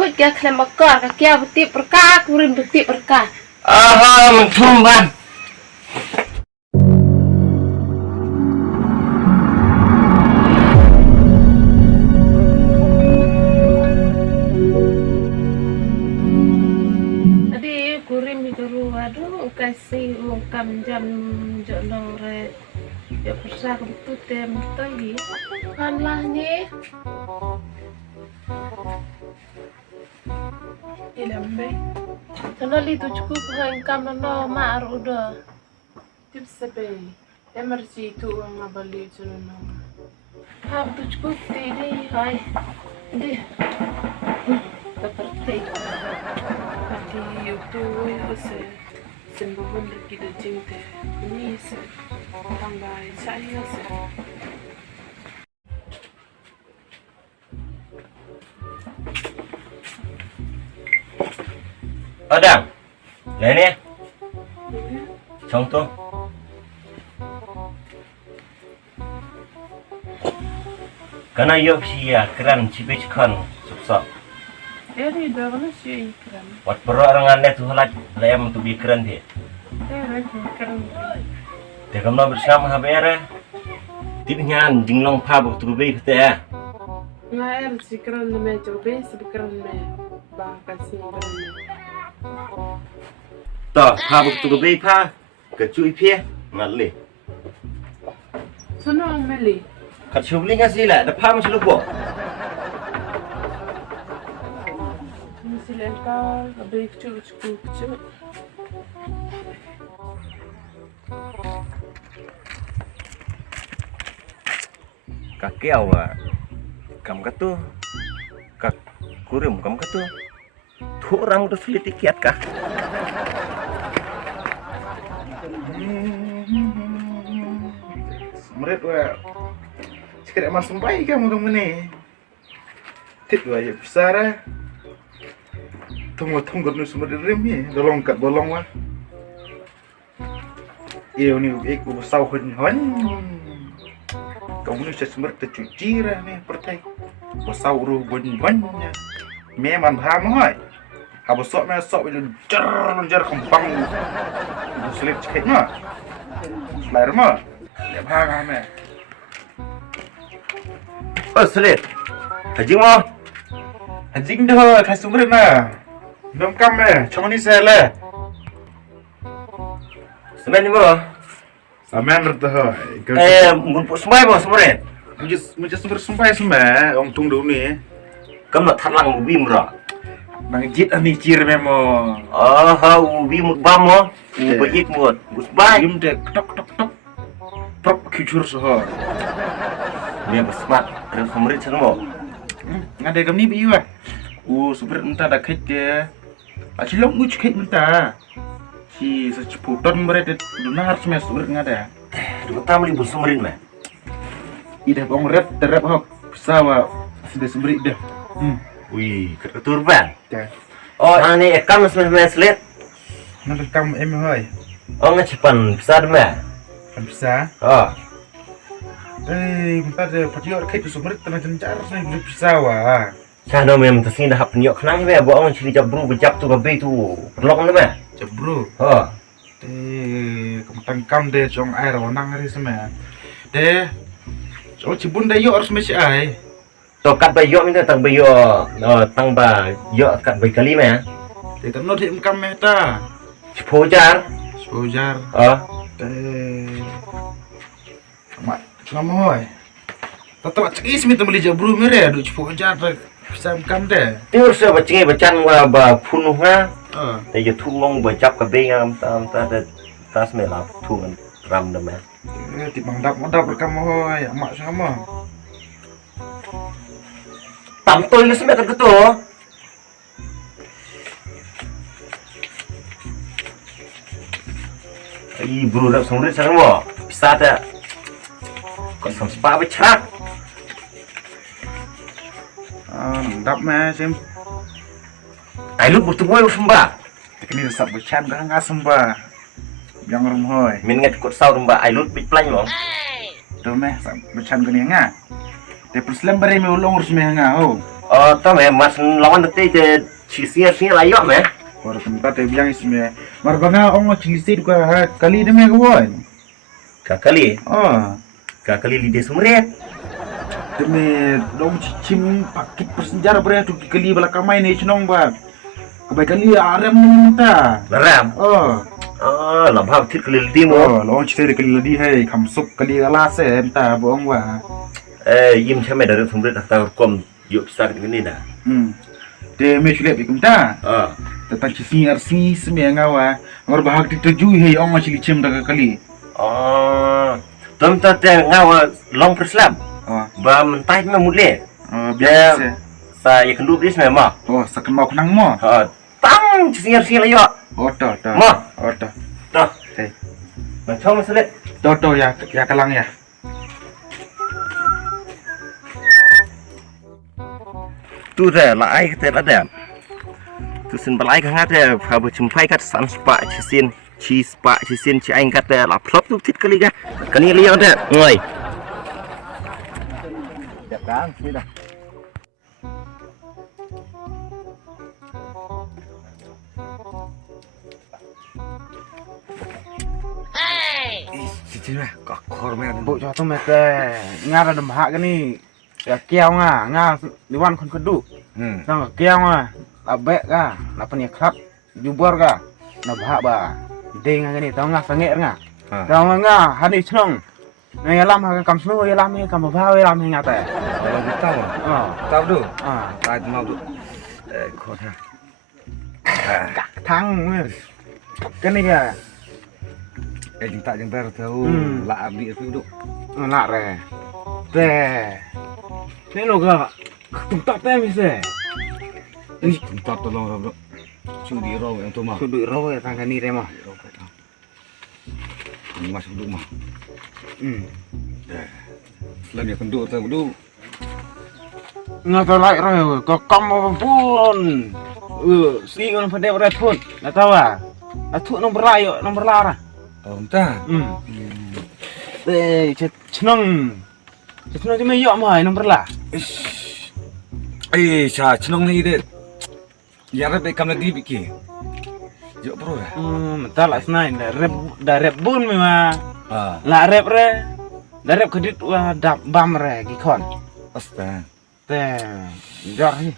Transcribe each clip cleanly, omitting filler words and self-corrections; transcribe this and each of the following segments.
Put ke klem makar ke kiaw beti perkah kurim beti perkah. Mentumban. Tadi kurim itu aduh kasih mungkam jam jolong re. Ya persa betul tem tadi. Kan lah ni. Ilambe. Kanali tu cukup hengkam no maar udah. Tip sepe, emergency tu ngabali cuno. Hab tu cukup tadi hai. Di. Seperti. Pati tu se sembunyi lagi de jengte. Ini se tambah saya se. Odang. Lene. Contoh. Karena yuk sia keran cipik kan susah. Eri dah mana sih ikram. Wat perlu orang anda tu halat layam tu bikran dia. Eri ikram. Dia kamu bersama habere. Tipnya jinglong pabuk tu bebe kita ya. Nggak eri ikram nama coba sebikram nama bahkan sih ikram. Toh pabuk tu bebe pa kecui pie ngalih. Senang meli. Kacau beli ngasih lah. Depan masih lupa. Silentar, lebih kecil. Kaki awak. Kamu kata kak kurim kamu kata. Tu orang udah sulit kiat kah? Merit wa sekedar mas sampai kamu ni. Tit wa ya besar. Tunggu nu semua rem ni, dolong kat bolong wa. Iyo ni ek besar hun. Kamu ni semua tercuci lah ni pertai. Besar ruh bun-bunnya. Memang ham hoi. Habis sok me sok itu jar kempang. Sulit cekik mah. Selera mah. Dia ham me. Oh sulit. Haji mau? Haji dah kasih sumber na. Dom kam me, cuma ni saya le. Semen ni mau? Saman rata. Mumpuk semai mau semuanya. Mujur sumber sampai semua. Orang tunggu ni. Kamu nak talang ubi murah. Nang jit ani cir memo. Ubi mukbam mo. Ubi ik mut. Musbai. Im dek tok. Prop kicur soh. Dia bersmat. Terus semuanya semua. Ngade kam ni biwa. Sumber entah dah kait dia. Acilong uj kait mentah. Si secuputan mereka dunar semua sumber ngada. Dua tamu ni bersumberin mah. Ida bong red terap hok sawa sudah sumber ida. Wih, keturban. Ya. Oh, ini ekam semua selit. Nak kam em hoy. Oh, ngacipan besar mah. Kan bisa. Oh. Bentar deh, pajak kait sumber tanah jencar saya belum bisa wah. Saya dah memang tersini dah penyok kenang ni, buat orang ciri jabru berjap tu babi tu perlok ni mah. Jabru. Oh. Kamu tangkam deh jong air wanang hari semua. Deh. Oh cibun deh yuk harus mesti ai. To kat bayo minta tang bayo tang ba yo kat bay kali mah. Deh kan nol him kam meta. Sepojar. Sojar. Oh. Mak, nama hoy. Tahu cik is minta beli jabru mere, aduh sojar bisa kam deh. Tiur se bacing bacan wa ba punuh nga. Tapi je thulong berjap ke bay am tam tas melap thungan ram dah mah. Timbang dap rekam hoy, mak sama. Tamtol ni semua kan ketu. Bro dah sumrit sekarang mo. Bisa tak? Kau sempat bercerak. Dap mah sim. Lu butuh boy sembah. Tekni resap bercam dah nggak sembah. Yang rum hoy. Min ngat kut saur mbak ai lut piplan mo. Tu meh bercam gini nga. Te perslam bare me ulong urus me nga ho. Oh, tahu mas lawan nanti je sisi lah yuk me. Orang tempat dia bilang isme. Marbanga orang cilisir gua kali demi kawan. Kakali, Oh, kakali lidah sumret. demi dong cicim paket persenjata berat tu kali belakang main ni cenong bang. Kebaikan dia aram minta. Laram. Oh, Labhab tit kali lidah mo. oh, lawan cerita kali lagi hai kamsup kali alas minta bohong bang. Yim came dari sumret atau kom yuk besar ini dah. Dia mesulit bikum ta. Tentang cisi arsi semia ngawa. Ngor bahag dituju hai orang cilicim dah kali. Tóm ta te ngawa long perslab. Oh, Ba mentai me mule. biasa. Saya kendu bis me ma. Oh, sakan mau kenang mo. Tang sisi lah yuk. Oh, dah. Ma. Oh, dah. Dah. Hei. Macam mana sulit? Dah ya kalang ya. Tu dah lai kita ada. Tu sen balai kan ada. Habu jumpai kat san spa cisin. Cheese spa cisin ci aing kata la plop tu tit kali ga. Kani liang ada. Ngoi. Dah kan, sudah. Cici mah kok kormet. Bộ cho tôi mệt Nga là đầm hạ cái này là keo Nga liwan kon kedu xong keo là bẹ ga là punya klub jubor ga na bha ba ding cái này tao nga sange nga tao nga hani chong này làm ha kam snu làm hay kam ba làm hay nga ta Kalau kita mah. Tahu tu. Tak mau tu. Kau dah. thang cái này kìa Chúng ta jangan tahu lah abdi itu tu. lạ rồi tè thế nó ga tung tắt tem gì Tempat tolong orang. Curi roh yang tu mah. Sudah rồi thằng cái này đây mà Masuk duduk mah. Selain dia kenduk tu duduk. Nga tao lại rồi có cong mà buồn xí con phải đeo ra thun là tao là thun nó berla ra Entah. để chenong cho mấy dọm hỏi nó berla Sa cenong ni dia. Ya rep kam lagi fikir. Jok bro dah. mà tao lại này đã rep bun mà là rep re đã rep kedit wa đạp bam re cái con Astaga. tè giọt đi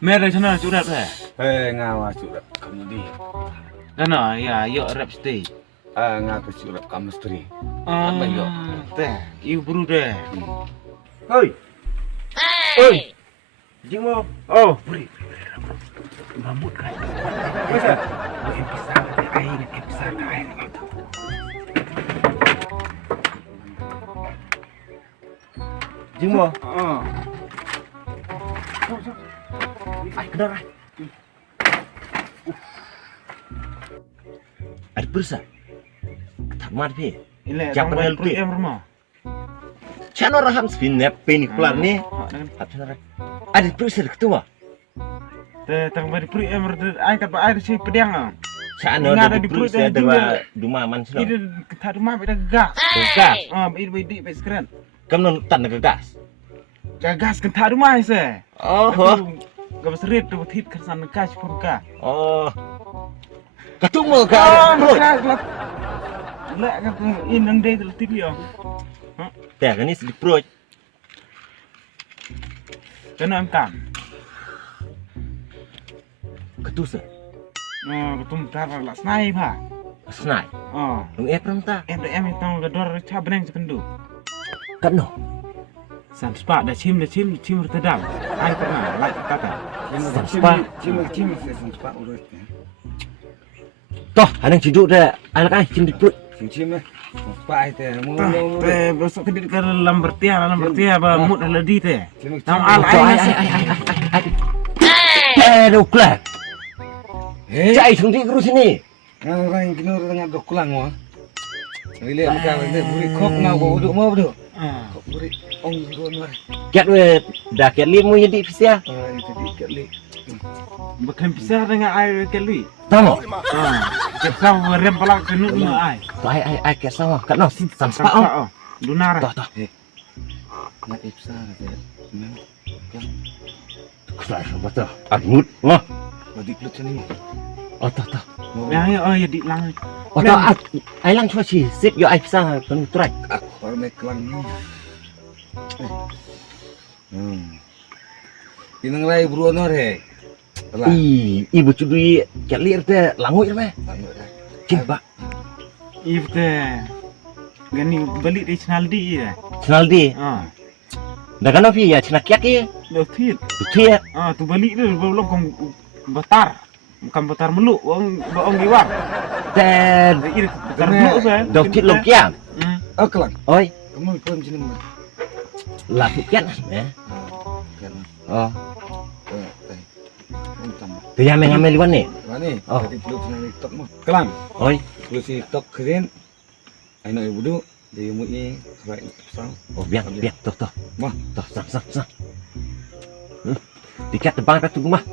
mẹ đây cho nó chú rep re Ngawa surat kamu di. cái nào ya yo rep stay Ngawa surat kamu mesti. tè yêu bru re Oi. Oi. Jing mo. oh beri mamut kan bisa em bisa air em bisa air Jing mo. ai cái đó ai Ada persa. Tamat pi. ini Jangan panggil tu. em rumah Chano raham spin nep peni keluar ni. Ada persa ketua. tè tang beri pri em ai kat air si pedang Chano ada di persa ada duma man sino. ini kita rumah beda gas Gas. ini bedi bes keren Kamu nonton ke gas. gas kita rumah se Oh. gak serit tu tit kesan gas pun ka Oh. Ketemu ke? lek kan in nang dei tu TV yo Teh kan ni sedih pro. kena em kam Ketusa. ketum tar la snai pha Snai. Nung pram ta. em tong gador cha beneng sekendu Kan no. san spa dah chim terdam ai pernah like kata Spa. Cim sempat urut. Toh, anang ciduk dah. Anak ai cim di perut. Cim eh. Sempat itu. besok kedit kan lam bertia ba mut ladi teh tam al ai Doklah. Cai sendiri terus sini. Orang kena orang dok kulang wah. Bila mereka beri kok mau duduk mau duduk. Kok beri ong duduk ni. Kiat we dah kiat limu jadi pisia. Itu dikat li. bukan pisah dengan air kali Tamo. kita rem palak kenu ai Ai kiat sama. Kat no sam spa. Lunar. Toh. Nak besar dia. Memang. Kelas betul. Agut. Wah. Bagi kelut sini. Toh. Ya di lang. Toh. Ai lang cuma sih. Sip yo ai pisang penuh terai. Aku orang kelang ni. Inang rai buru honor he. Ibu cudui kelir teh langui meh. Coba. If the gani balik di Chinaldi ya. Chinaldi. Dah kan ya Cina kiak ye. Lo tit. Kiak. Tu balik tu belum kong batar. Bukan batar meluk, bang giwang. Teh Ir batar meluk saya. dok kit lom kiak. Kelang. Oi, Kamu pun sini mah. lah kiak meh. Oh, tu yang mengambil liwan ni. Mana? Oh. Jadi kelut sini tok mah. Kelang. Oi, Kelut si tok keren. Aino ibu du. Dia umut ni sebaik besar. oh biar toh. Mah. Toh, sang. Dikat tebang kat tu mah.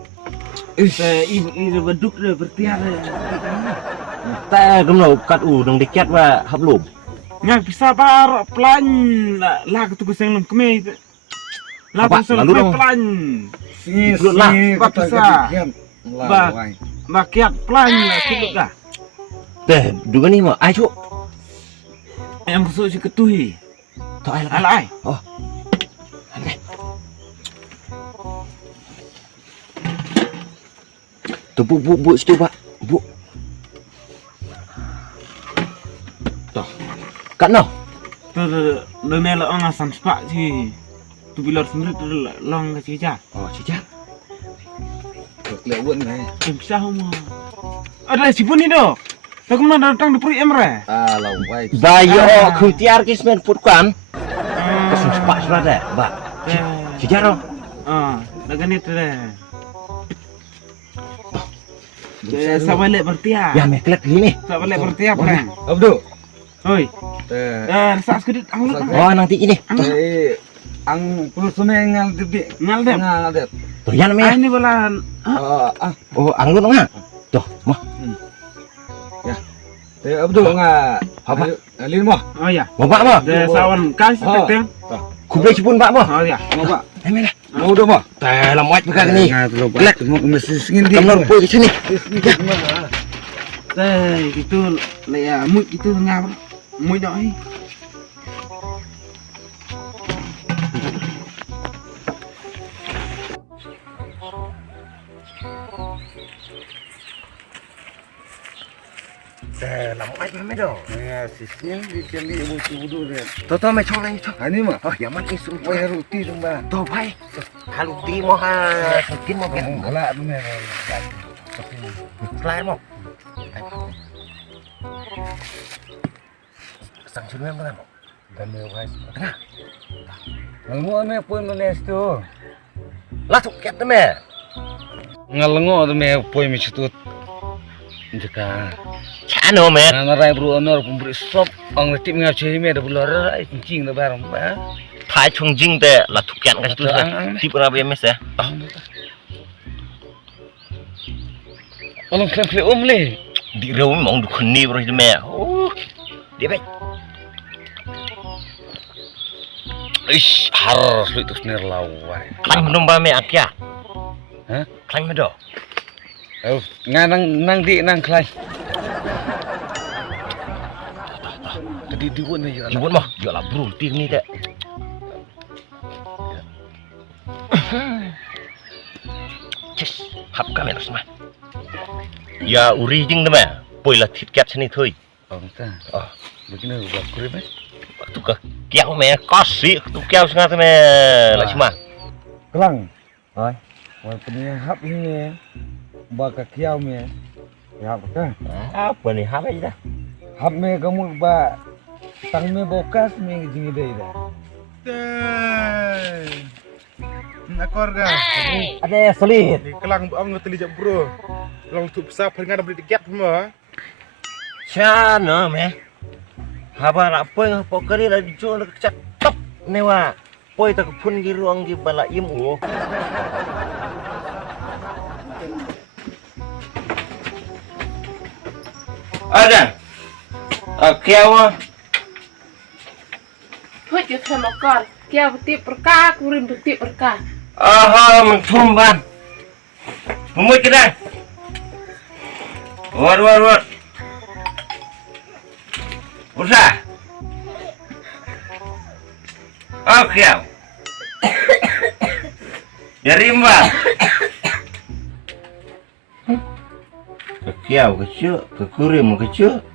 Ibu beduk dah bertiar. Teh gemlo kat dong dikat wa hablum. Nggak bisa bar pelan lah ketugas yang kemi. Lah Apa? tu Lalu dong. pelan. Si Kelut lah. kata Bisa. Lah, wai. Makiat pelan lah kelut dah. Teh, duga ni mah ai cuk. Yang kusuk si ketuhi. Toh ai lah. Alai. Oh. Aneh. Tu bu situ pak. Bu. Toh. Kat no. Tu lene la orang asam sepak si. Tu bila sendiri tu long ke cija. Oh, cicak. Kelak buat ni. Bisa mah. Ada si pun ni doh. Tak kena datang di perut emre. Lah, wai. Bayo khutiar kismen put kan. Kesun sepak sudah dah. Ba. Cicak no. Dagan itu deh. Saya balik bertiap. Ya meklet gini. Saya balik bertiap orang. Abdu. Oi. Teh. Sak sedikit anglut. Oh, nanti ini. Ang perlu sunai ngal debi. Ngal deh. Ngal deh. Tuh ya namanya. Ini balan. Oh, anglut enggak? Tuh, mah. Teh Abdu nga. Apa? Alin mo. Oh ya. Bapak mah. Deh sawan kasih teteng. Kublai cipun pak mah. Oh ya. Mo ba? Lah. Mau do mo. Teh lamuat pegang ni. Nga tu ba. Mo mesti singin di. Kamu pergi ke sini. Teh itu le mui itu ngap. Mui doi. Teh lamuat mah do. Nga sising di kali ibu budu deh. Tuh mai chong lagi chong. Ani mah. Oh, ya mati sum. Wai roti dong ba. Tuh bai. Halu ti mo ha. Sakin mo ben. Galak tu mer. Selain mo. Sang sungai mana mo? Dan me wai. Tengah. Ngalmo me pun menes tu. Lah tu ket me. Ngalngo tu me poi me chutut. Jeka. Chano me. Nang rai bru honor pemberi sop ang retip ngap ceri me da bulor rai cincing da barang ba. Thai chung jing te la tu ket ka tu. Tip ra be mes ya. Olong klem le. Di rau mong du khni bro me. Oh. Dia be. Ish har slit usner lawai. Klang dong ba me akya. Hah? Klang me do. Oh, nang di nang klai. Tadi dibuat ni ya. Dibuat mah. Ya lah bro, tim ni dek. Ches, hap kamera semua. Ya uri jing deh mah. Poi lah thit kat sini thôi. Oh, ta. Oh, Begini buat kurip eh. tu ke kiaw me khasi tu kiaw sangat me lah cuma. Kelang. Oi. Wal punya hap ini. Baka kiaw me. Ya apa ka? Apa ni hap aja dah. Hap me kamu ba tang me bokas me jingi dei dah. Teh. Nakor ga. Ada solid. Ni kelang ang ngeteli jak bro. Long tu besar dengan beli tiket semua. Chana me. Haba nak poi pokeri lah dijual nak cakap ni wa. Poi tak pun di ruang di bala imu. Ada. Kiaw. Put your thumb on God. Kiaw betik berkah, kurin betik berkah. Mentum ban. Memut kedai. Wat. Usah. Kiaw. Dari mbak. Ke kiaw kecil, ke kurim kecil.